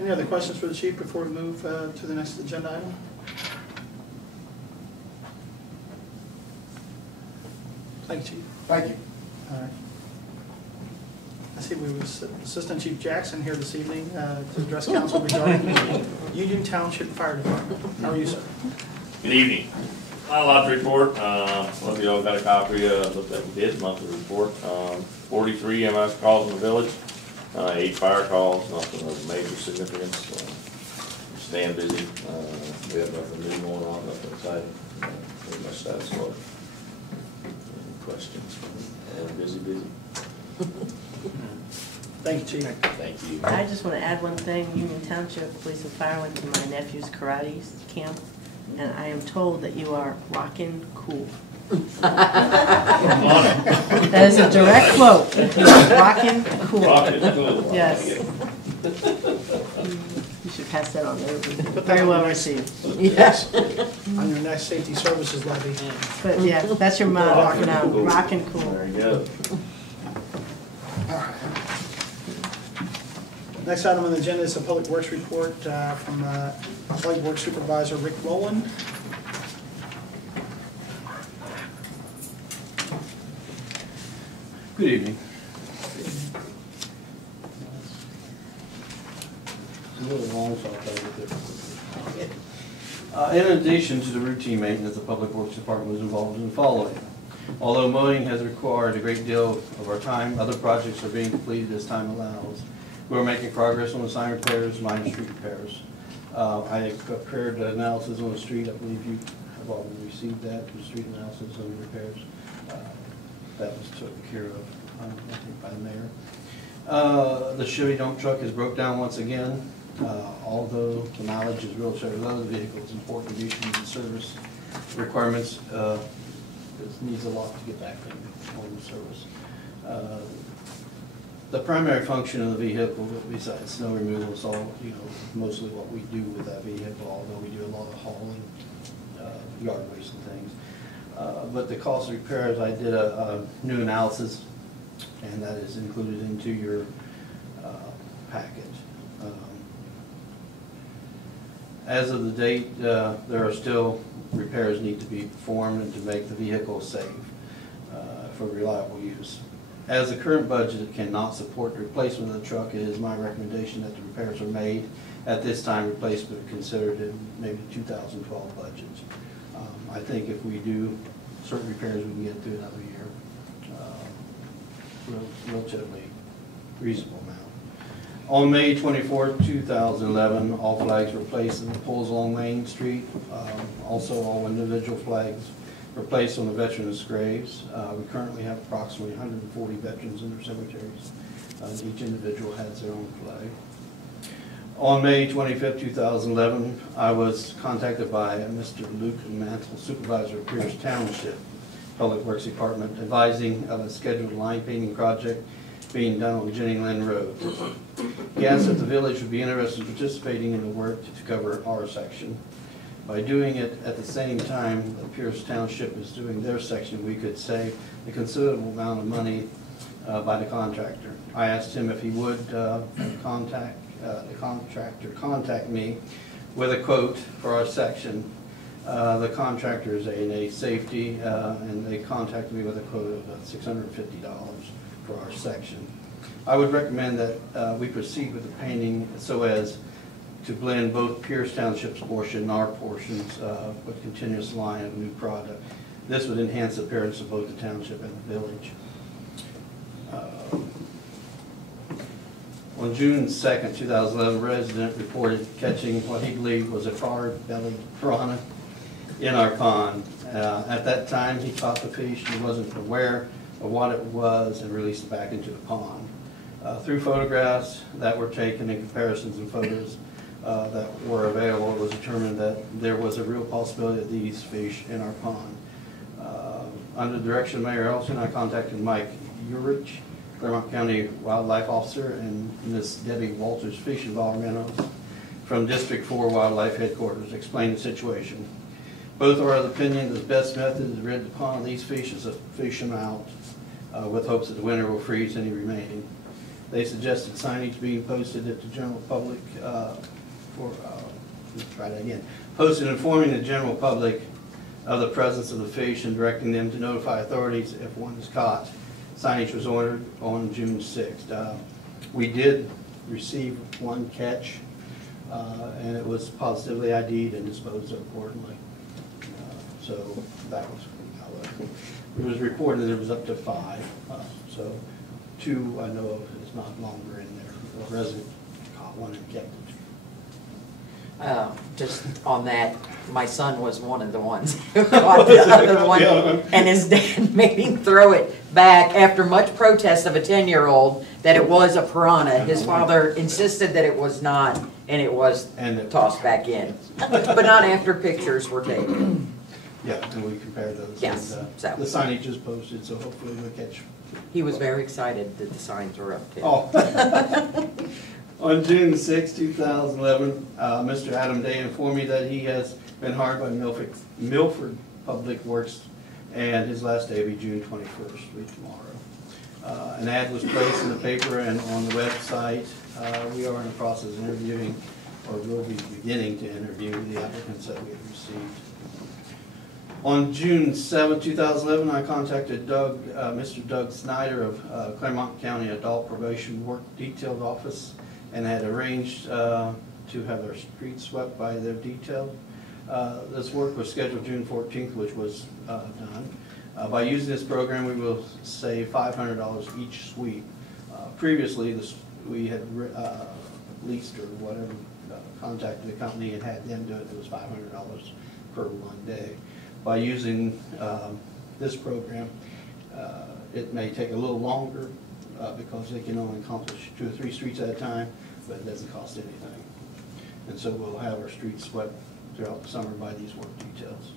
Any other questions for the chief before we move to the next agenda item? Thank you, Chief. Thank you. All right. I see we have Assistant Chief Jackson here this evening to address council regarding Union Township Fire Department. How are you, sir? Good evening. Not a lot to report. Some of you all got a copy of the bid monthly report. 43 EMS calls in the village, 8 fire calls, nothing of major significance. Staying busy. We have nothing new going on, nothing exciting. Pretty much status quo. Any questions? Busy. Thank you, Chief. Thank you. I just want to add one thing. Union Township Police and Fire went to my nephew's karate camp, and I am told that you are rockin' cool. That is a direct quote. You are rockin' cool. Rockin' cool. Yes. You should pass that on. That would be very well received. Yes. On your next safety services levy. But yeah, that's your motto. Rockin' cool. There you go. All right. Next item on the agenda is a public works report from Public Works Supervisor Rick Rowland. Good evening. It's a little long, so I'll try to get there. In addition to the routine maintenance, the Public Works Department was involved in the following. Although mowing has required a great deal of our time, other projects are being completed as time allows. We're making progress on the sign repairs, minor street repairs. I prepared an analysis on the street. I believe you have already received that, the street analysis on the repairs. That was taken care of, I think, by the mayor. The Chevy dump truck is broke down once again. Although the mileage is real short, other vehicles important due to the service requirements. It needs a lot to get back on the service. The primary function of the vehicle, besides snow removal, is all, mostly what we do with that vehicle, although we do a lot of hauling, yard waste and things. But the cost of repairs, I did a new analysis, and that is included into your packet. As of the date, there are still repairs need to be performed and to make the vehicle safe for reliable use. As the current budget cannot support the replacement of the truck, it is my recommendation that the repairs are made. At this time, replacement are considered in maybe 2012 budget. I think if we do certain repairs, we can get through another year. Relatively reasonable amount. On May 24, 2011, all flags were placed in the poles along Main Street. Also, all individual flags were placed on the veterans' graves. We currently have approximately 140 veterans in their cemeteries. Each individual has their own flag. On May 25, 2011, I was contacted by Mr. Luke Mantle, supervisor of Pierce Township Public Works Department, advising of a scheduled line painting project being done on Jenny Lynn Road. He asked if the village would be interested in participating in the work to cover our section. By doing it at the same time that Pierce Township is doing their section, we could save a considerable amount of money by the contractor. I asked him if he would contact the contractor contact me with a quote for our section. The contractor is A&A Safety, and they contacted me with a quote of $650 for our section. I would recommend that we proceed with the painting so as to blend both Pierce Township's portion and our portions with continuous line of new product. This would enhance the appearance of both the township and the village. On June 2nd, 2011, a resident reported catching what he believed was a tar-bellied piranha in our pond. At that time, he caught the fish. He wasn't aware of what it was and released it back into the pond. Through photographs that were taken and comparisons and photos that were available, it was determined that there was a real possibility of these fish in our pond. Under the direction of Mayor Ellison, I contacted Mike Urich, Claremont County Wildlife Officer, and Ms. Debbie Walters, Fish Environmentalist from District 4 Wildlife Headquarters, explained the situation. Both are of the opinion that the best method to rid the pond of these fish is to fish them out with hopes that the winter will freeze any remaining. They suggested signage being posted at the general public let's try that again. Posted informing the general public of the presence of the fish and directing them to notify authorities if one is caught. Signage was ordered on June 6th. We did receive one catch, and it was positively ID'd and disposed of accordingly. So that was, it was reported that there was up to 5. So 2 I know of is not longer in there. A resident caught one and kept it. Just on that, my son was one of the ones who caught the other one, and his dad made him throw it back after much protest of a 10-year-old that it was a piranha. His father insisted that it was not, and it was tossed back in. But not after pictures were taken. Yeah, and we compared those. Yes, And, so. the signage is posted, so hopefully we'll catch. He was very excited that the signs were up too. Oh. On June 6, 2011, Mr. Adam Day informed me that he has been hired by Milford Public Works, and his last day will be June 21st, week tomorrow. An ad was placed in the paper and on the website. We are in the process of interviewing, or will be beginning to interview the applicants that we have received. On June 7, 2011, I contacted Mr. Doug Snyder of Claremont County Adult Probation Work Detailed Office, and had arranged to have their streets swept by their detail. This work was scheduled June 14th, which was done. By using this program, we will save $500 each sweep. Previously, we had leased or whatever, contacted the company and had them do it. It was $500 per one day. By using this program, it may take a little longer because they can only accomplish 2 or 3 streets at a time, but it doesn't cost anything. And so we'll have our streets swept throughout the summer by these work details.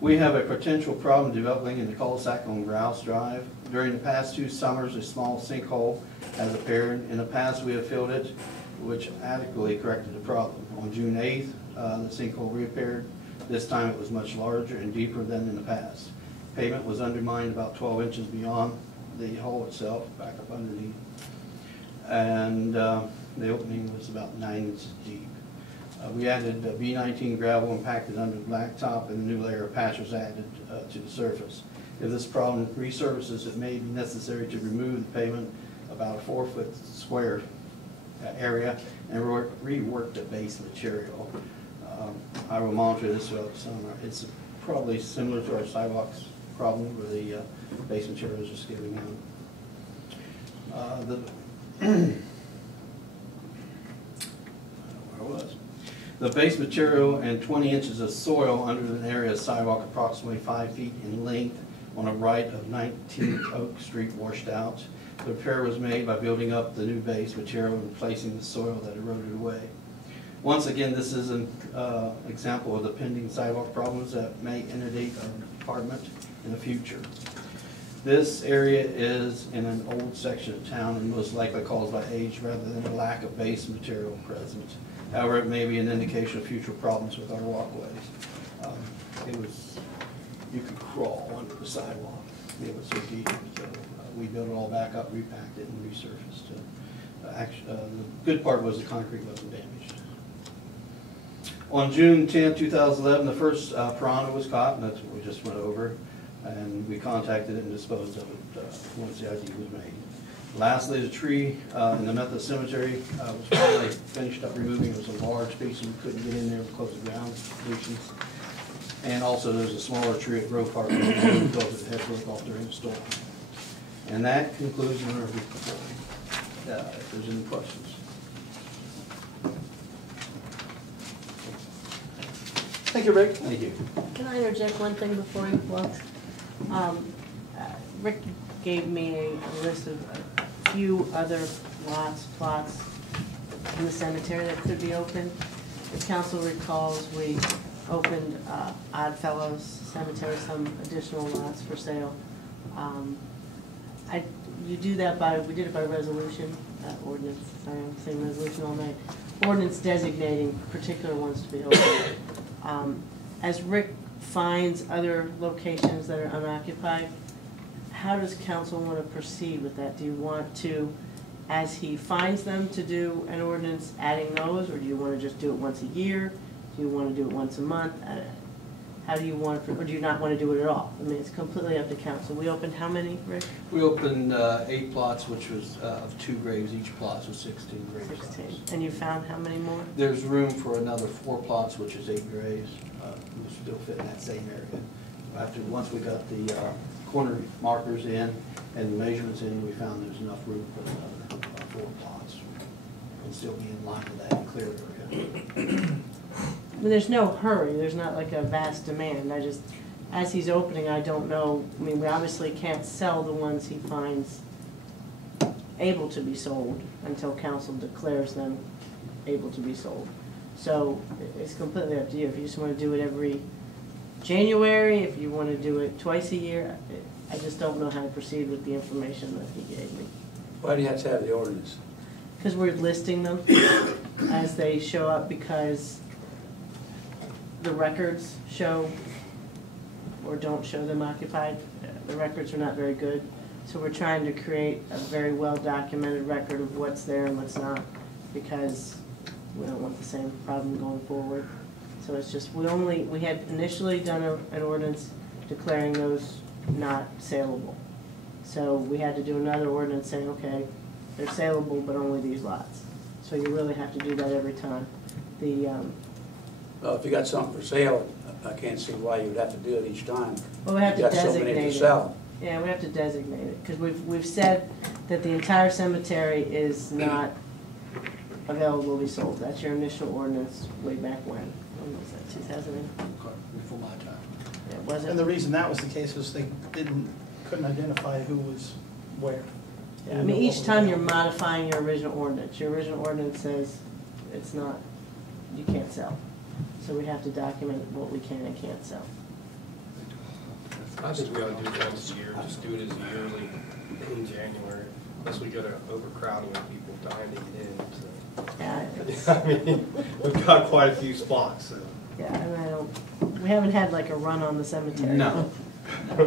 We have a potential problem developing in the cul-de-sac on Grouse Drive. During the past 2 summers, a small sinkhole has appeared. In the past, we have filled it, which adequately corrected the problem. On June 8th, the sinkhole reappeared. This time it was much larger and deeper than in the past. Pavement was undermined about 12 inches beyond the hole itself, back up underneath. And the opening was about 9 inches deep. We added B19 gravel and packed it under the blacktop, and a new layer of patch was added to the surface. If this problem resurfaces, it may be necessary to remove the pavement about a 4-foot square area and rework the base material. I will monitor this throughout the summer. It's probably similar to our sidewalks problem where the base material is just giving out. The base material and 20 inches of soil under an area of sidewalk approximately 5 feet in length on a right of 19th Oak Street washed out. The repair was made by building up the new base material and replacing the soil that eroded away. Once again, this is an example of the pending sidewalk problems that may inundate our department in the future. This area is in an old section of town and most likely caused by age rather than a lack of base material present. However, it may be an indication of future problems with our walkways. You could crawl under the sidewalk. It was so deep, so we built it all back up, repacked it, and resurfaced it. The good part was the concrete wasn't damaged. On June 10, 2011, the first piranha was caught, and that's what we just went over, and we contacted it and disposed of it once the ID was made. Lastly, the tree in the Methodist Cemetery was finally finished up removing. It was a large piece and we couldn't get in there because of ground conditions. And also there's a smaller tree at Grove Park because it had broke off during the storm. And that concludes our report. If there's any questions. Thank you, Rick. Thank you. Can I interject one thing before you close? Rick gave me a list of a few other plots in the cemetery that could be opened. As council recalls, we opened Oddfellows Cemetery, some additional lots for sale. You do that we did it by resolution, ordinance, sorry, I'm saying resolution all night. Ordinance designating particular ones to be opened. As Rick finds other locations that are unoccupied, how does council want to proceed with that? Do you want to, as he finds them, to do an ordinance adding those, or do you want to just do it once a year? Do you want to do it once a month? How do you want, or do you not want to do it at all? I mean, it's completely up to council. We opened how many, Rick? We opened 8 plots, which was of 2 graves each plot, so 16 grave 16. sites. And you found how many more? There's room for another 4 plots, which is 8 graves. We'll still fit in that same area. Once we got the corner markers in and the measurements in, we found there's enough room for another 4 plots. And still be in line with that clear area. I mean, there's no hurry, there's not like a vast demand, I just, as he's opening, I don't know, I mean, we obviously can't sell the ones he finds able to be sold until council declares them able to be sold. So, it's completely up to you, if you just wanna do it every January, if you wanna do it twice a year, I just don't know how to proceed with the information that he gave me. Why do you have to have the ordinance? Because we're listing them as they show up, because the records show or don't show them occupied. The records are not very good. So we're trying to create a very well-documented record of what's there and what's not, because we don't want the same problem going forward. So it's just, we had initially done an ordinance declaring those not saleable. So we had to do another ordinance saying, okay, they're saleable, but only these lots. So you really have to do that every time. Well, if you got something for sale, I can't see why you would have to do it each time. Well, we have to You got so many designate to it. sell. Yeah, we have to designate it, because we've said that the entire cemetery is not available to be sold. That's your initial ordinance way back when was that, 2000? Before my time. Yeah, was And the it? reason that was the case was they couldn't identify who was where. Yeah, I mean, each time you're modifying your original ordinance. Your original ordinance says it's not, you can't sell. So we have to document what we can and can't sell. I think we ought to do it once a year, just do it as a yearly in January, unless we get an overcrowding of people dying to get in, so. Yeah, it's- I mean, we've got quite a few spots, so. yeah, and we haven't had like a run on the cemetery. No. All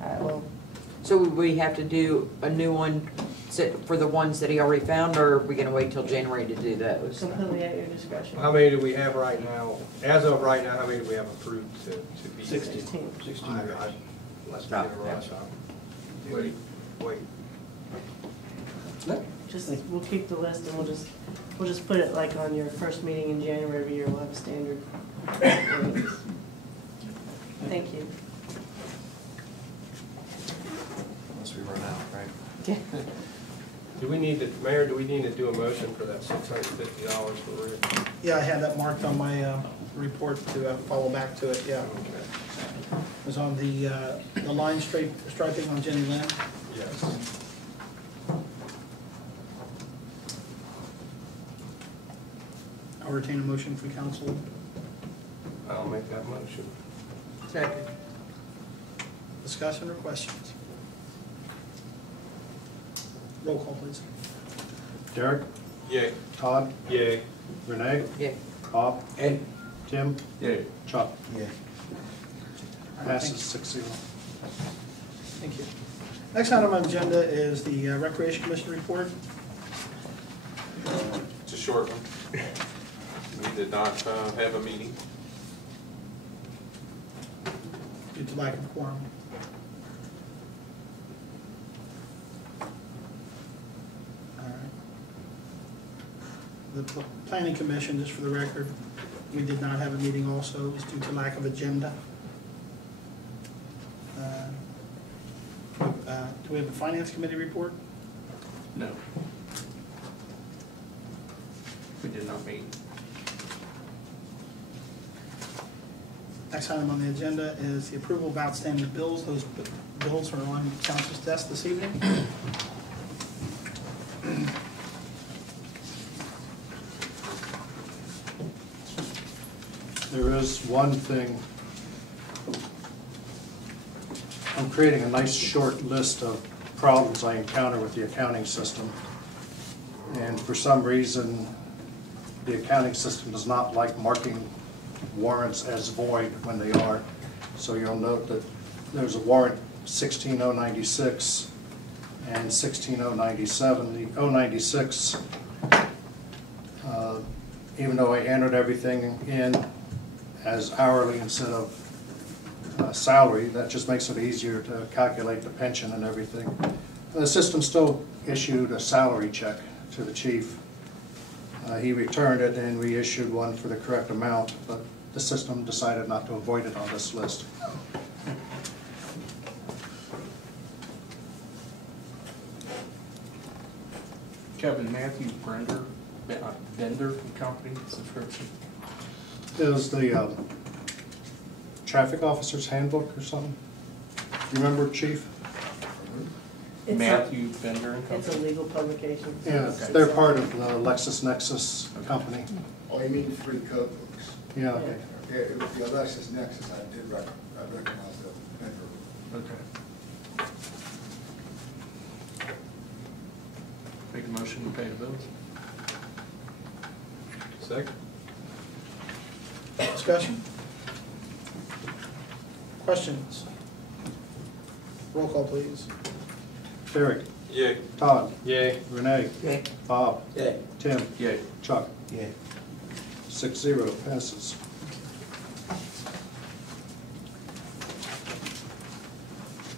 right, well, So would we have to do a new one for the ones that he already found, or are we gonna wait till January to do those? completely at your discretion. How many do we have right now? As of right now, how many do we have approved to be? 16. 16. 16 I- graves. Let's get a rush on. Wait. Just, we'll keep the list and we'll just put it like on your first meeting in January every year, we'll have a standard. Thank you. Unless we run out, right? Yeah. Do we need to, Mayor, do we need to do a motion for that $650 for Rick? Yeah, I had that marked on my report to follow back to it, yeah. Okay. It was on the line striping on Jenny Lynn. Yes. I'll retain a motion for council. I'll make that motion. Second. Discussion or questions? Roll call, please. Derek, Yay. Todd, Yay. Renee, Yeah. Bob, And Tim, Yay. Chuck. Yeah. Passes 6-0. Thank you. Next item on the agenda is the Recreation Commission report. It's a short one. We did not have a meeting. Due to lack of quorum. All right. The planning commission, just for the record, we did not have a meeting also, it was due to lack of agenda. Do we have a finance committee report? No. We did not meet. Next item on the agenda is the approval of outstanding bills. Those bills are on council's desk this evening. There is one thing. I'm creating a nice short list of problems I encounter with the accounting system. And for some reason, the accounting system does not like marking warrants as void when they are. So you'll note that there's a warrant 16096 and 16097. The 096, even though I entered everything in as hourly instead of salary, that just makes it easier to calculate the pension and everything. The system still issued a salary check to the chief. He returned it and reissued one for the correct amount, but the system decided not to avoid it on this list. Kevin, Matthew Bender Company subscription. It was the traffic officer's handbook or something. You remember, Chief? It's Matthew Bender and It's a Company. legal publication. Yeah, they're part of the LexisNexis company. Oh, you mean free code books? Yeah. Yeah, it was the LexisNexis, I recognize the vendor. Okay. Make a motion to pay the bills. Second? Discussion? Questions? Roll call, please. Derek, Yay. Todd, Yay. Renee, Yay. Bob, Yeah. Tim, Yay. Chuck. Yeah. 6-0 passes.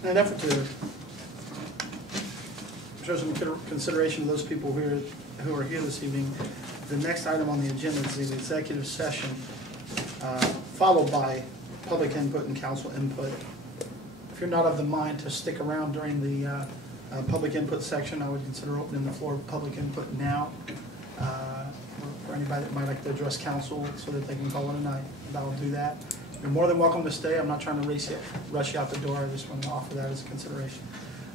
In an effort to show some consideration to those people who are here this evening, the next item on the agenda is the executive session, followed by public input and council input. If you're not of the mind to stick around during the public input section, I would consider opening the floor of public input now for anybody that might like to address council so that they can call it a night. And I will do that. You're more than welcome to stay. I'm not trying to rush you out the door. I just want to offer that as a consideration.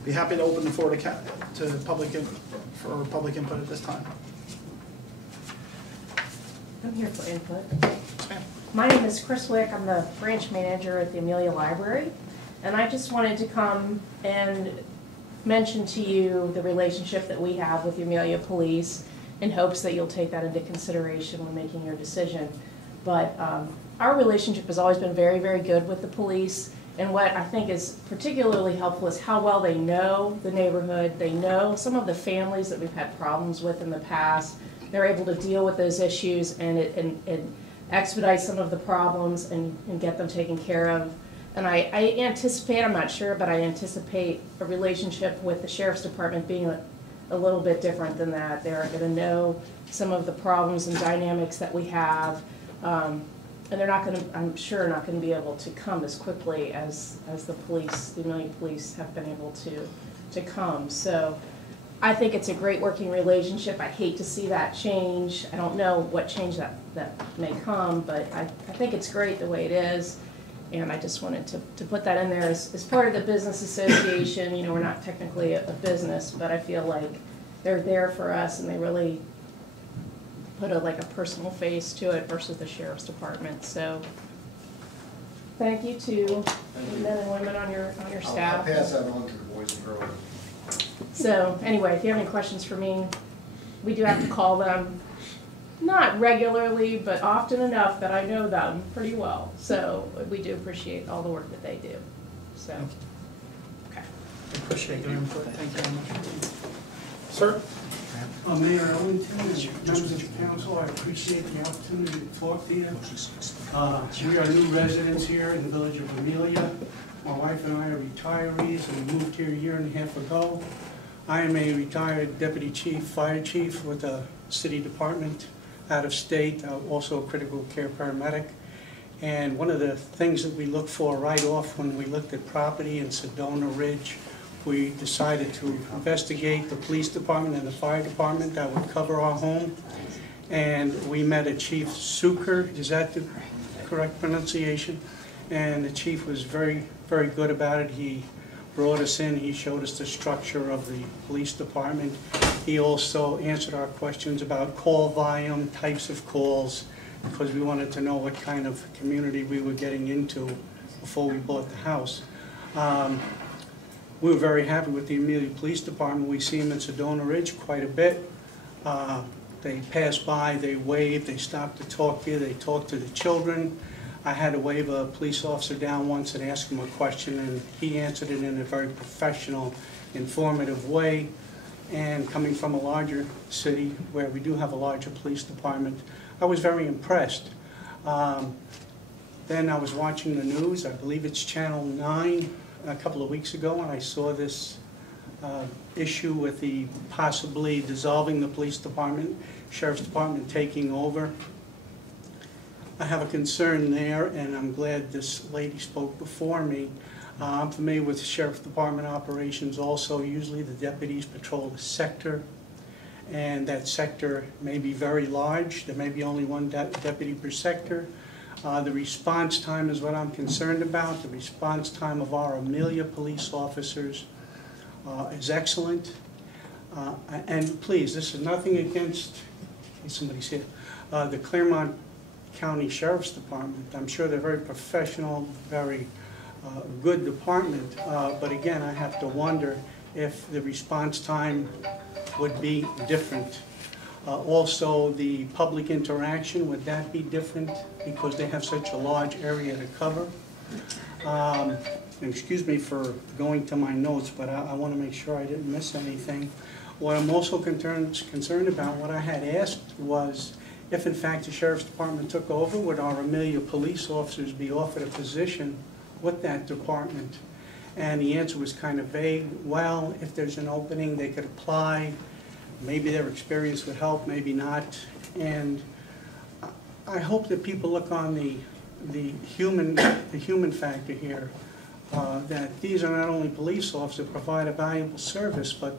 Be happy to open the floor to public input at this time. I'm here for input. Yes, ma'am. My name is Chris Wick. I'm the branch manager at the Amelia Library. And I just wanted to come and mention to you the relationship that we have with the Amelia Police in hopes that you'll take that into consideration when making your decision. But our relationship has always been very, very good with the police. And what I think is particularly helpful is how well they know the neighborhood. They know some of the families that we've had problems with in the past. They're able to deal with those issues and expedite some of the problems and get them taken care of. And I anticipate, I'm not sure, but I anticipate a relationship with the Sheriff's Department being a little bit different than that. They're going to know some of the problems and dynamics that we have. And they're not going to, I'm sure, not going to be able to come as quickly as the police, the Amelia Police, have been able to come. So I think it's a great working relationship. I hate to see that change. I don't know what change that may come, but I think it's great the way it is. And I just wanted to put that in there as part of the business association. You know, we're not technically a business, but I feel like they're there for us and they really put like a personal face to it versus the Sheriff's Department. So thank you to the men and women on your staff. I'll pass that on to the boys and girls. So anyway, if you have any questions for me, we do have to call them, not regularly, but often enough that I know them pretty well. So we do appreciate all the work that they do. So, okay. I appreciate your input. Thank you very much. Sir? Mayor Ellington and members of the council, I appreciate the opportunity to talk to you. We are new residents here in the village of Amelia. My wife and I are retirees and we moved here a year and a half ago. I am a retired deputy chief, fire chief with the city department out of state, also a critical care paramedic. And one of the things that we looked for right off when we looked at property in Sedona Ridge, we decided to investigate the police department and the fire department that would cover our home. And we met a Chief Suker, is that the correct pronunciation? And the chief was very, very good about it. He brought us in, he showed us the structure of the police department. He also answered our questions about call volume, types of calls, because we wanted to know what kind of community we were getting into before we bought the house. We were very happy with the Amelia Police Department. We see them in Sedona Ridge quite a bit. They pass by, they wave, they stop to talk to you, they talk to the children. I had to wave a police officer down once and ask him a question, and he answered it in a very professional, informative way. And coming from a larger city where we do have a larger police department, I was very impressed. Then I was watching the news, I believe it's Channel 9, a couple of weeks ago, and I saw this issue with the possibly dissolving the police department, sheriff's department taking over. I have a concern there, and I'm glad this lady spoke before me. I'm familiar with sheriff's department operations also. Usually the deputies patrol the sector, and that sector may be very large. There may be only one deputy per sector. The response time is what I'm concerned about. The response time of our Amelia police officers is excellent. And please, this is nothing against, somebody's here, the Claremont County Sheriff's Department. I'm sure they're very professional, very good department. But again, I have to wonder if the response time would be different. Also, the public interaction, would that be different because they have such a large area to cover? Excuse me for going to my notes, but I want to make sure I didn't miss anything. What I'm also concerned about, what I had asked was, if in fact the Sheriff's Department took over, would our Amelia police officers be offered a position with that department? And the answer was kind of vague. Well, if there's an opening, they could apply. Maybe their experience would help, maybe not. And I hope that people look on the human factor here, that these are not only police officers that provide a valuable service, but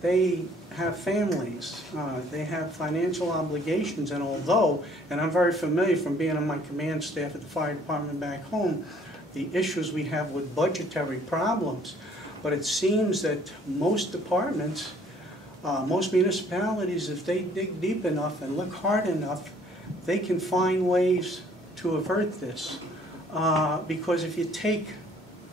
they have families, they have financial obligations, and although, and I'm very familiar from being on my command staff at the fire department back home, the issues we have with budgetary problems, but it seems that most departments, most municipalities, if they dig deep enough and look hard enough, they can find ways to avert this. Because if you take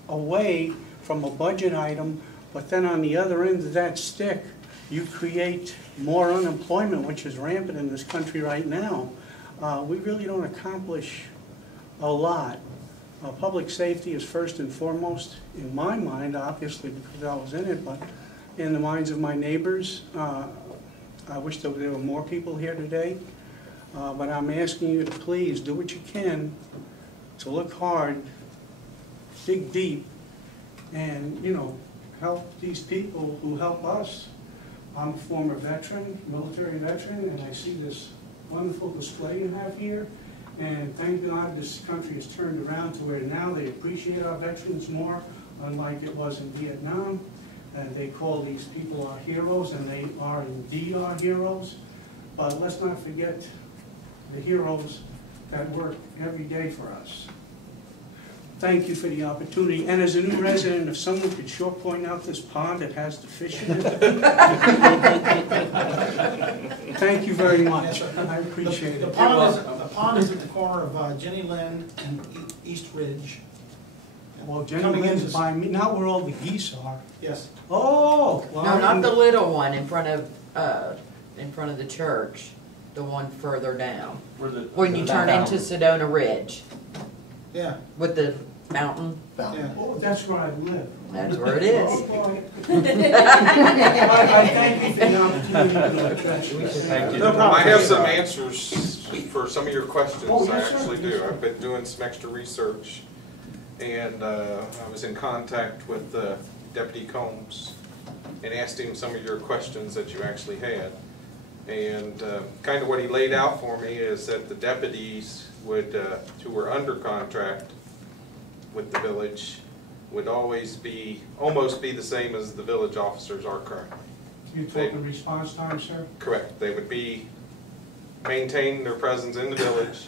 away from a budget item, but then on the other end of that stick, you create more unemployment, which is rampant in this country right now, we really don't accomplish a lot. Public safety is first and foremost in my mind, obviously because I was in it, but in the minds of my neighbors. I wish there were more people here today, but I'm asking you to please do what you can to look hard, dig deep, and, you know, help these people who help us. I'm a former veteran, military veteran, and I see this wonderful display you have here. And thank God this country has turned around to where now they appreciate our veterans more, unlike it was in Vietnam. And they call these people our heroes, and they are indeed our heroes. But let's not forget the heroes that work every day for us. Thank you for the opportunity. And as a new resident, if someone could sure point out this pond that has the fish in it. Thank you very much. I appreciate it. The pond is at the corner of Jenny Lynn and East Ridge. Well, Jenny Lynn's by me, not where all the geese are. Yes. Oh! Well, No, not the little one in front of the church, the one further down. When you turn into Sedona Ridge. Yeah. With the mountain. Yeah. Oh, that's where I live. That's where it is. I thank you for the opportunity. Thank you. No problem. I have some answers for some of your questions. Oh, I yes, sir. actually do. I've been doing some extra research, and I was in contact with Deputy Combs and asked him some of your questions that you actually had. And kind of what he laid out for me is that the deputies would, who were under contract with the village, would almost be the same as the village officers are currently. You talking response time, sir? Correct. They would maintain their presence in the village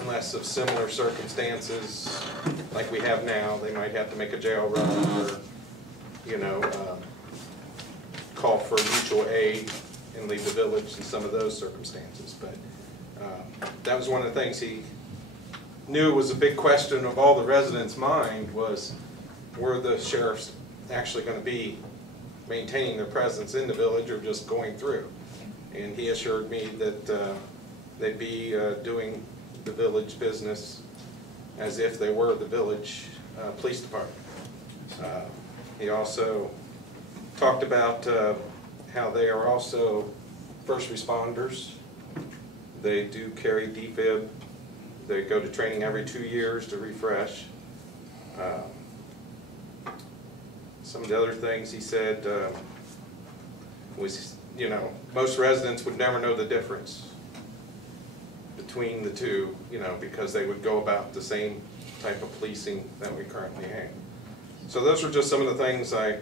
unless of similar circumstances like we have now. They might have to make a jail run or, you know, call for mutual aid and leave the village in some of those circumstances. But that was one of the things he knew was a big question of all the residents' mind was, were the sheriffs actually going to be maintaining their presence in the village or just going through? And he assured me that they'd be doing the village business as if they were the village police department. He also talked about how they are also first responders. They do carry DFib. They go to training every 2 years to refresh. Some of the other things he said was, you know, most residents would never know the difference between the two, you know, because they would go about the same type of policing that we currently have. So those were just some of the things I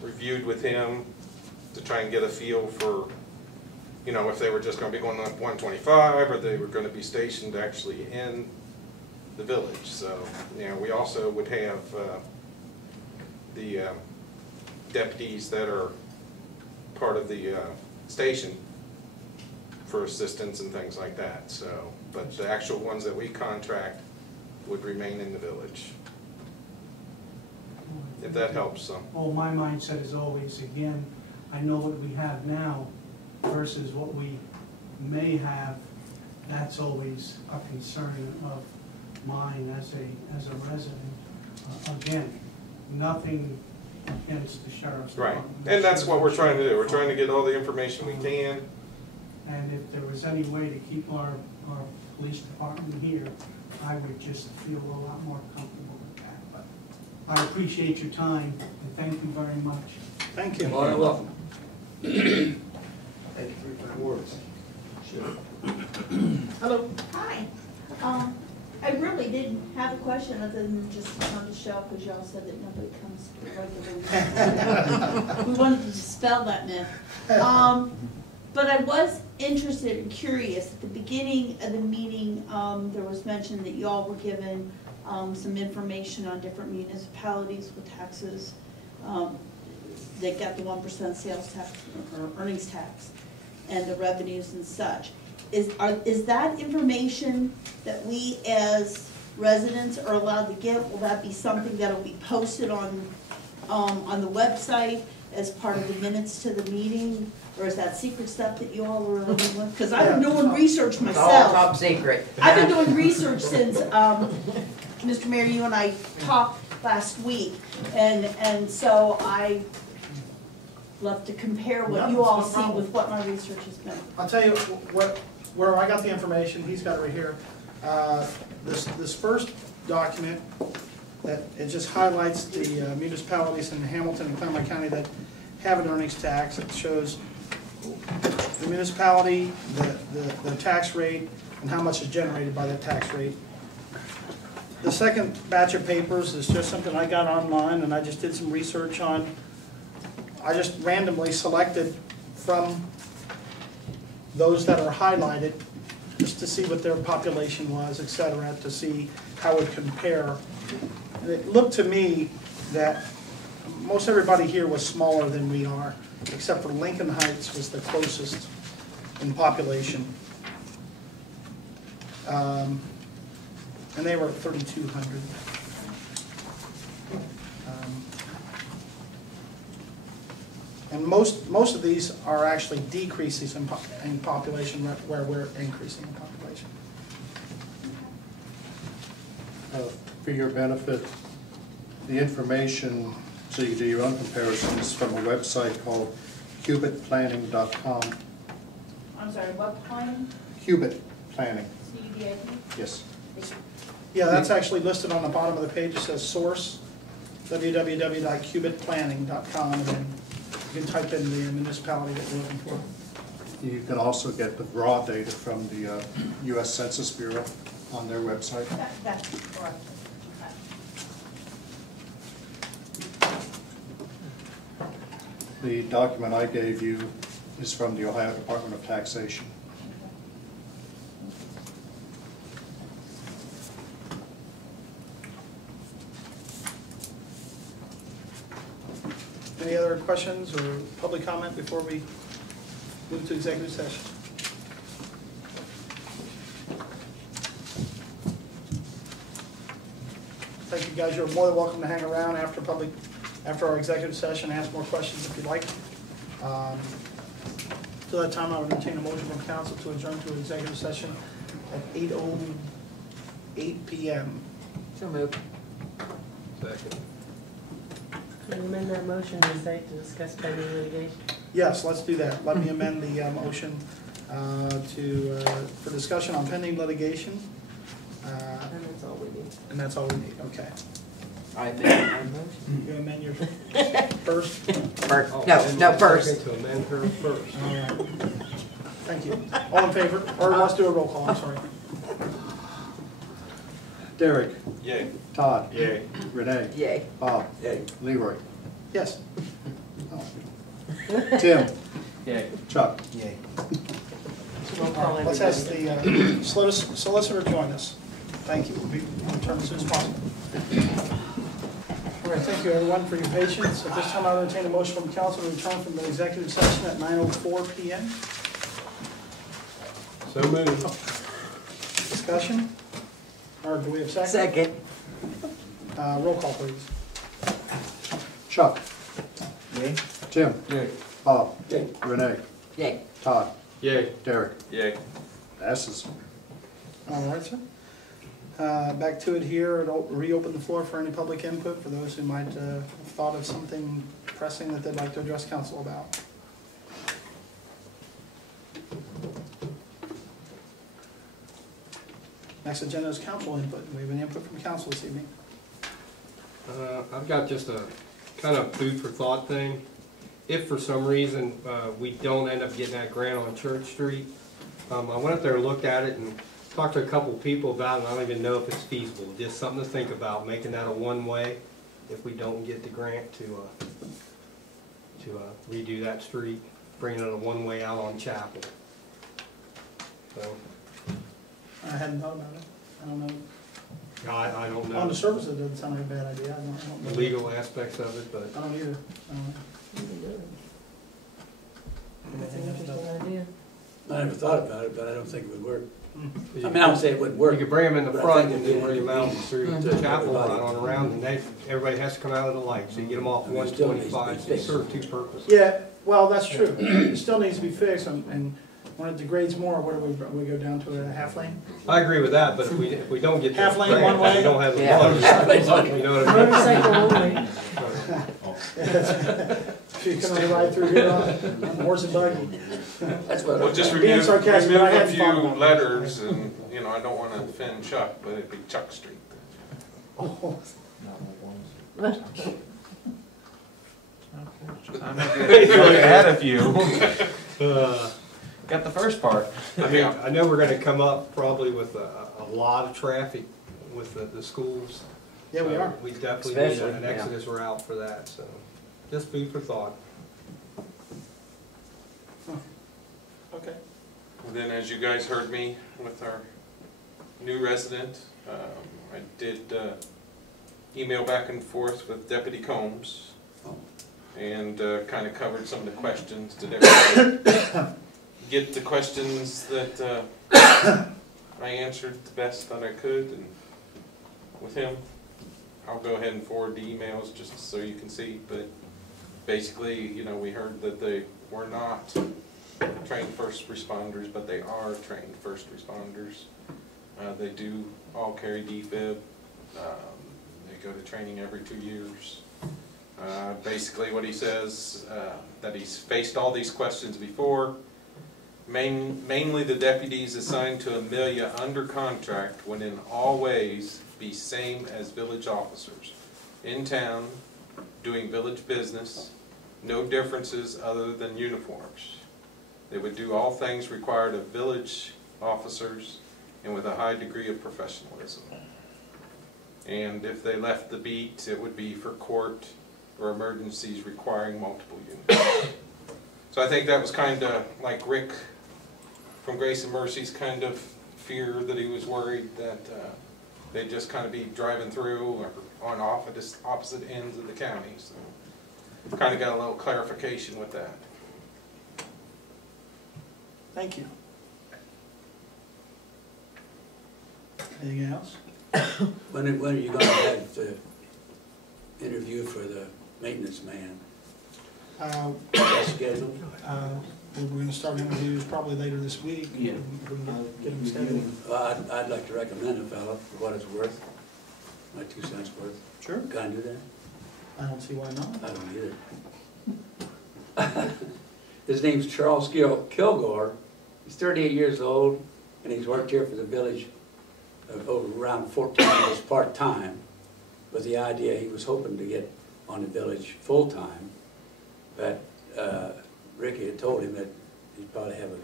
reviewed with him to try and get a feel for, you know, if they were just going to be going on 125 or they were going to be stationed actually in the village. So, you know, we also would have the deputies that are part of the station for assistance and things like that. So, but the actual ones that we contract would remain in the village. If that helps some. Well, my mindset is always, again, I know what we have now versus what we may have. That's always a concern of mine as a resident. Again, nothing against the sheriff's Right, department. and that's what we're trying to do. We're trying to get all the information we can. And if there was any way to keep our police department here, I would just feel a lot more comfortable with that. But I appreciate your time, and thank you very much. Thank you. You're welcome. Thank you for your kind words. Hello. Hi. I really didn't have a question other than just on the show because y'all said that nobody comes regularly. We wanted to dispel that myth. But I was interested and curious. At the beginning of the meeting, there was mention that y'all were given some information on different municipalities with taxes. They got the 1% sales tax or earnings tax and the revenues and such. Is that information that we as residents are allowed to get? Will that be something that will be posted on the website as part of the minutes to the meeting? Or is that secret stuff that you all are doing? Because I've been doing research It's all top myself. secret. I've been doing research since, Mr. Mayor, you and I talked last week. And so I love to compare what you all see with what my research has been. I'll tell you where I got the information. He's got it right here. This first document, that it just highlights the municipalities in Hamilton and Claremont County that have an earnings tax. It shows the municipality, the tax rate, and how much is generated by that tax rate. The second batch of papers is just something I got online, and I just did some research on. I just randomly selected from those that are highlighted, just to see what their population was, et cetera, to see how it would compare. And it looked to me that most everybody here was smaller than we are, except for Lincoln Heights was the closest in population. And they were at 3,200. And most of these are actually decreases in population where we're increasing in population. For your benefit, the information, so you do your own comparisons, from a website called cubitplanning.com. I'm sorry, what planning? Cubit Planning, CUBIT? yes. Yeah, that's actually listed on the bottom of the page. It says source, www.cubitplanning.com, and then you can type in the municipality that you're looking for. You can also get the raw data from the U.S. Census Bureau on their website. That's correct. The document I gave you is from the Ohio Department of Taxation. Any other questions or public comment before we move to executive session? Thank you, guys. You're more than welcome to hang around after our executive session, ask more questions if you'd like. Till that time, I would entertain a motion from council to adjourn to executive session at 8:08 PM. So moved. Second. Can you amend that motion to say to discuss pending litigation? Yes, let's do that. Let me amend the motion for discussion on pending litigation. And that's all we need. And that's all we need, okay. I amend my motion. You amend yours first? First. To amend her first. All right. Thank you. All in favor? Or let's do a roll call, I'm sorry. Derek, Yay. Todd, Yay. Renee, Yay. Bob, Yay. Leroy, Yes. oh. Tim, Yay. Chuck. Yay. Roll call Let's ask everybody. the solicitor to join us. Thank you. We'll be on turn as soon as possible. All right, thank you everyone for your patience. At this time, I'll entertain a motion from council to return from the executive session at 9:04 PM. So moved. Discussion? Or do we have a second? Second. Roll call, please. Chuck, Yay. Tim, Yay. Bob, Yay. Renee, Yay. Todd, Yay. Derek. Yay. Passes. All right, sir. Back to it here. I'll reopen the floor for any public input for those who might have thought of something pressing that they'd like to address council about. Next agenda is council input. Do we have any input from council this evening? I've got just a kind of food for thought thing. If for some reason we don't end up getting that grant on Church Street, I went up there and looked at it and talked to a couple of people about it, and I don't even know if it's feasible. Just something to think about, making that a one-way if we don't get the grant to redo that street, bringing it a one-way out on Chapel. So, I hadn't thought about it. I don't know. I don't know. On the surface, it doesn't sound like a bad idea. I don't know. The legal aspects of it, but I don't either. That's an interesting idea. I never thought about it, but I don't think it would work. I you mean, I would say it wouldn't work. could bring them in the but I front think and it'd then be- bring them out through Mhm. the chapel and Everybody. on around, and everybody has to come out of the light, so you get them off I mean, it still needs to be 125, it fixed. serves two purposes. Yeah, well, that's true. It still needs to be fixed, and when it degrades more, what do we go down to a half lane? I agree with that, but if we don't get Half that lane, grant, one way? we don't have the Yeah. funds, you know what I mean? Motorcycle only. If you can only ride through here on horse and buggy. That's what. Well, just Being sarcastic, but I remove a hadn't thought few about it. letters and, I don't want to offend Chuck, but it'd be Chuck Street. Oh, I'm ahead of you. Got the first part. I mean, I know we're gonna come up probably with a lot of traffic with the schools. yeah, we are. We definitely need Especially, an yeah. exodus route for that, so just food for thought. Okay. And then, as you guys heard me with our new resident, I did email back and forth with Deputy Combs and kind of covered some of the questions. Did everybody get the questions that I answered the best that I could? And with him, I'll go ahead and forward the emails just so you can see. But basically, we heard that they were not trained first responders, but they are trained first responders. They do all carry DFib. They go to training every 2 years. Basically what he says, that he's faced all these questions before. Mainly the deputies assigned to Amelia under contract would in all ways be same as village officers. In town, doing village business, no differences other than uniforms. They would do all things required of village officers and with a high degree of professionalism. And if they left the beat, it would be for court or emergencies requiring multiple units. So I think that was kind of like Rick from Grace and Mercy's kind of fear, that he was worried that they'd just kind of be driving through or on opposite ends of the county. So kind of got a little clarification with that. Thank you. Anything else? When are you gonna have the interview for the maintenance man? Uh, Scheduled? We're gonna start interviews probably later this week. Yeah. We can get them scheduled. I'd like to recommend a fellow for what it's worth, my 2 cents worth. Sure. Can I do that? I don't see why not. I don't either. His name's Charles Kilgore. He's 38 years old, and he's worked here for the village over around 14 years part-time, with the idea he was hoping to get on the village full-time. But Ricky had told him that he'd probably have a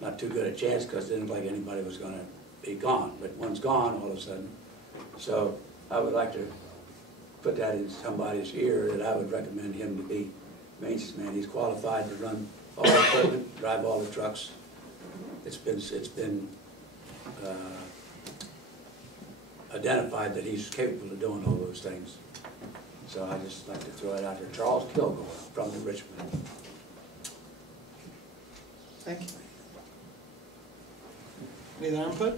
not too good a chance because it didn't look like anybody was going to be gone. But one's gone all of a sudden. So I would like to put that in somebody's ear that I would recommend him to be maintenance man. He's qualified to run all the equipment, drive all the trucks. It's been identified that he's capable of doing all those things. So I just like to throw it out there. Charles Kilgore from the Richmond. Thank you. Any other input?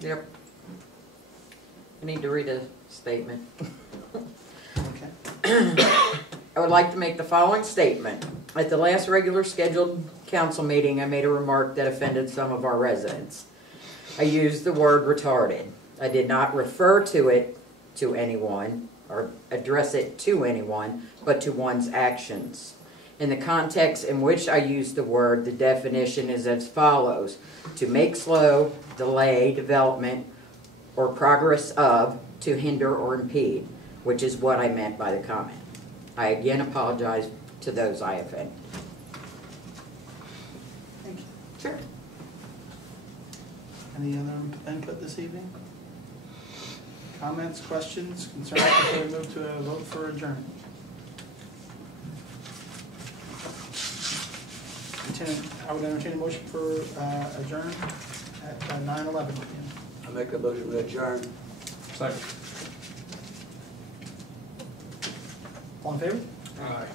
Yep. I need to read a statement. Okay. I would like to make the following statement. At the last regular scheduled council meeting, I made a remark that offended some of our residents. I used the word retarded. I did not refer to it to anyone or address it to anyone, but to one's actions. In the context in which I used the word, the definition is as follows: to make slow, delay development or progress of, to hinder or impede, which is what I meant by the comment. I again apologize to those I offended. Thank you. Sure. Any other input this evening? Comments, questions, concerns before we move to a vote for adjournment? I would entertain a motion for adjourn at 9:11 p.m. I make a motion to adjourn. Second. All in favor? Aye.